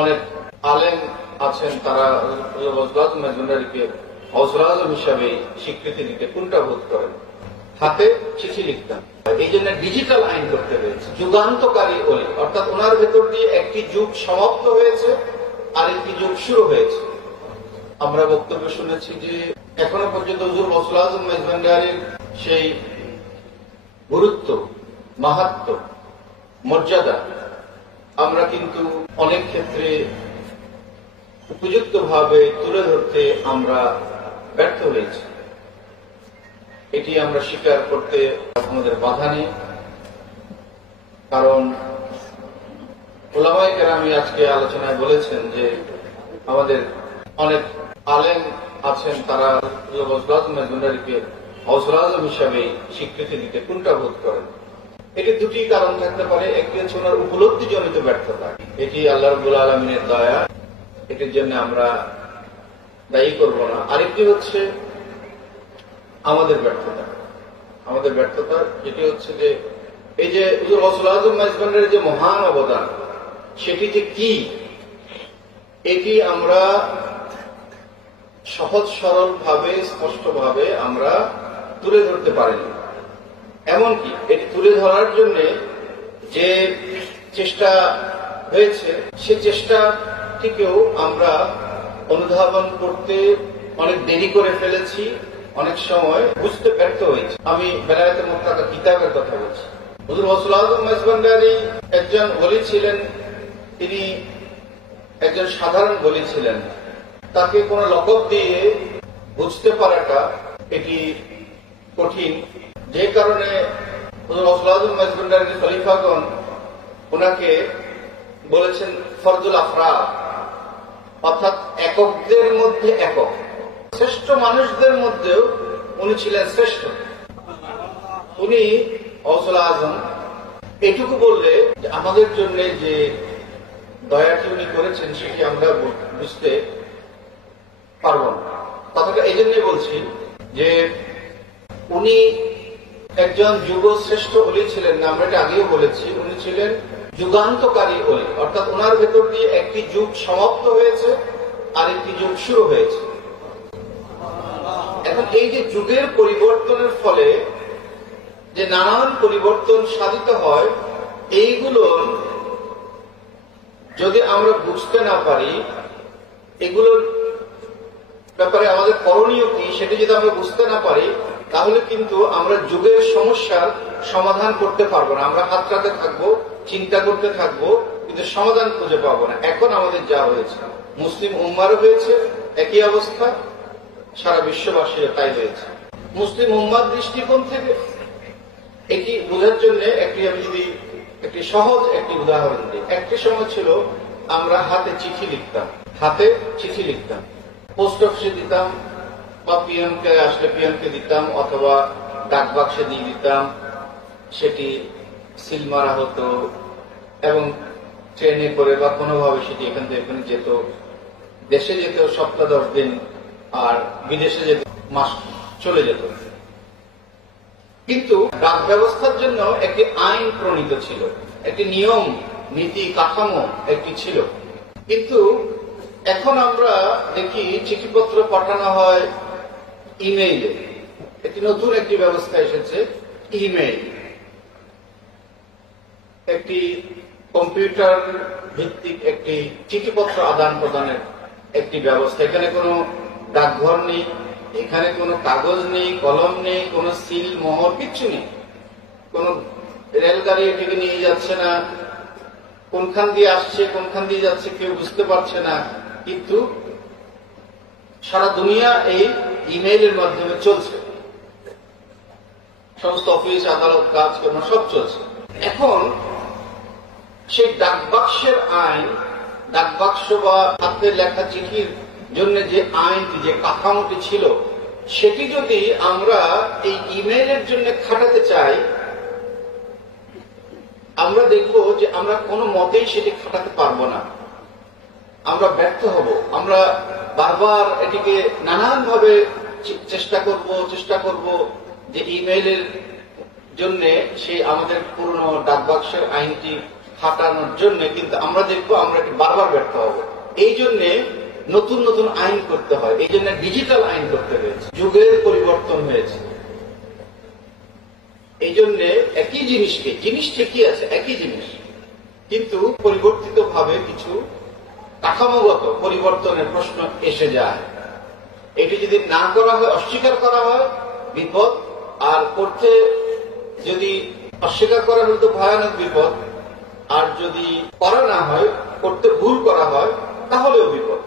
অনেক আলেম আছেন, তারা মেজবান্ডারিকে গৌসুল আজম হিসাবে স্বীকৃতি দিতে কোনটা বোধ করেন। হাতে চিঠি লিখতাম, এই জন্য ডিজিটাল আইন করতে হয়েছে। যুগান্তকারী ওলি, অর্থাৎ ওনার ভেতর দিয়ে একটি যুগ সমাপ্ত হয়েছে আর একটি যুগ শুরু হয়েছে। আমরা বক্তব্য শুনেছি যে এখনো পর্যন্ত হুজুর গৌসুল আজম মেজবান্ডারির সেই গুরুত্ব, মাহাত্ম্য, মর্যাদা আমরা কিন্তু অনেক ক্ষেত্রে উপযুক্তভাবে তুলে ধরতে আমরা ব্যর্থ হয়েছি। এটি আমরা স্বীকার করতে আমাদের বাধা নেই, কারণ উলামায়ে কেরাম আজকে আলোচনায় বলেছেন যে আমাদের অনেক আলেম আছেন, তারা মেজবান্ডারিকে গৌসুল আজম হিসাবে স্বীকৃতি দিতে কোনটা বোধ করেন। এটি দুটি কারণ থাকতে পারে। একটি হচ্ছে ওনার উপলব্ধিজনিত ব্যর্থতা, এটি আল্লাহ রাব্বুল আলামিনের দয়া, এটির জন্য আমরা দায়ী করব না। আরেকটি হচ্ছে আমাদের ব্যর্থতা, যেটি হচ্ছে যে এই যে হুজুর গৌসুল আজম মেজবান্ডারির যে মহান অবদান, সেটি যে কি, এটি আমরা সহজ সরল ভাবে, স্পষ্ট ভাবে আমরা তুলে ধরতে পারিনি। এমনকি এটি তুলে ধরার জন্য যে চেষ্টা হয়েছে, সে চেষ্টাটিকেও আমরা অনুধাবন করতে অনেক দেরি করে ফেলেছি, অনেক সময় বুঝতে ব্যর্থ হয়েছে। আমি বেলায়েতে মুত্তাকা কিতাবের কথা বলছি। হুজুর গৌসুল আজম মেজবান্ডারি একজন ওলি ছিলেন, তিনি একজন সাধারণ ওলি ছিলেন। তাকে কোন লকব দিয়ে বুঝতে পারাটা এটি কঠিন, যে কারণে হুজুর গৌসুল আজম মেজবান্ডারির খলিফাগণ ওনাকে বলেছেন ফরজুল আফরাদ, অর্থাৎ এককদের মধ্যে একক। শ্রেষ্ঠ মানুষদের মধ্যেও উনি ছিলেন শ্রেষ্ঠ। উনি গৌসুল আজম এটুকু বললে আমাদের জন্য যে দয়াটি উনি করেছেন সেটি আমরা বুঝতে পারব না। কথাটা এই জন্যই বলছি যে উনি একজন যুগশ্রেষ্ঠ ওলি ছিলেন না, আমরা এটা আগেও বলেছি। উনি ছিলেন যুগান্তকারী ওলি, অর্থাৎ ওনার ভেতর দিয়ে একটি যুগ সমাপ্ত হয়েছে আর একটি যুগ শুরু হয়েছে। এখন এই যে যুগের পরিবর্তনের ফলে যে নানান পরিবর্তন সাধিত হয়, এইগুলোর যদি আমরা বুঝতে না পারি, এগুলোর ব্যাপারে আমাদের করণীয় কি সেটি যদি আমরা বুঝতে না পারি, তাহলে কিন্তু আমরা যুগের সমস্যার সমাধান করতে পারবো না। আমরা হাতড়াতে থাকবো, চিন্তা করতে থাকবো, কিন্তু সমাধান খুঁজে পাবো না। এখন আমাদের যা হয়েছে, মুসলিম উম্মারও হয়েছে একই অবস্থা, সারা বিশ্ববাসীর তাই হয়েছে। মুসলিম উম্মার দৃষ্টিকোণ থেকে এটি বোঝার জন্য একটি সহজ একটি উদাহরণ দিই। একটি সময় ছিল আমরা হাতে চিঠি লিখতাম, পোস্ট অফিসে দিতাম, বা পিএমকে আসলে পিএমকে দিতাম, অথবা ডাক বাক্সে দিয়ে দিতাম। সেটি সিল মারা হতো এবং ট্রেনে করে বা কোনোভাবে সেটি এখান থেকে এখানে যেত। দেশে যেত সপ্তাহ 10 দিন, আর বিদেশে যেত মাস চলে যেত। কিন্তু ডাক ব্যবস্থার জন্য একটি আইন প্রণীত ছিল, একটি নিয়ম নীতি কাঠামো একটি ছিল। কিন্তু এখন আমরা দেখি চিঠিপত্র পাঠানো হয় ইমেইলে। একটি নতুন একটি ব্যবস্থা এসেছে, ইমেইল, একটি কম্পিউটার ভিত্তিক একটি চিঠিপত্র আদান প্রদানের একটি ব্যবস্থা। এখানে কোনো ডাকঘর নেই, এখানে কোনো কাগজ নেই, কলম নেই, কোনো সিল মোহর কিচ্ছু নেই। কোন রেলগাড়ি এটিকে নিয়ে যাচ্ছে না, কোনখান দিয়ে আসছে কোনখান দিয়ে যাচ্ছে কেউ বুঝতে পারছে না। কিন্তু সারা দুনিয়া এই ইমেইলের মাধ্যমে চলছে, সমস্ত অফিস আদালত কাজকর্ম সব চলছে। এখন সেই ডাকবাক্সের আইন, ডাকবাক্স বা হাতে লেখা চিঠির জন্য যে আইনটি, যে কাঠামোটি ছিল, সেটি যদি আমরা এই ইমেইলের জন্য খাটাতে চাই, আমরা দেখব যে আমরা কোনো মতেই সেটি খাটাতে পারবো না, আমরা ব্যর্থ হব। আমরা বারবার এটিকে নানান ভাবে চেষ্টা করব যে ইমেইলের জন্য সেই আমাদের পুরনো ডাকবাক্সের আইনটি খাটানোর জন্য, কিন্তু আমরা দেখবো আমরা বারবার ব্যর্থ হবো। এই জন্যে নতুন নতুন আইন করতে হয়, এই জন্য ডিজিটাল আইন করতে হয়েছে, যুগের পরিবর্তন হয়েছে। এই জন্য একই জিনিসকে, জিনিস ঠিকই আছে, একই জিনিস, কিন্তু পরিবর্তিত ভাবে কিছু কাঠামোগত পরিবর্তনের প্রশ্ন এসে যায়। এটি যদি না করা হয়, অস্বীকার করা হয়, বিপদ। আর করতে যদি অস্বীকার করা হয় তো ভয়ানক বিপদ, আর যদি করা না হয়, করতে ভুল করা হয়, তাহলেও বিপদ।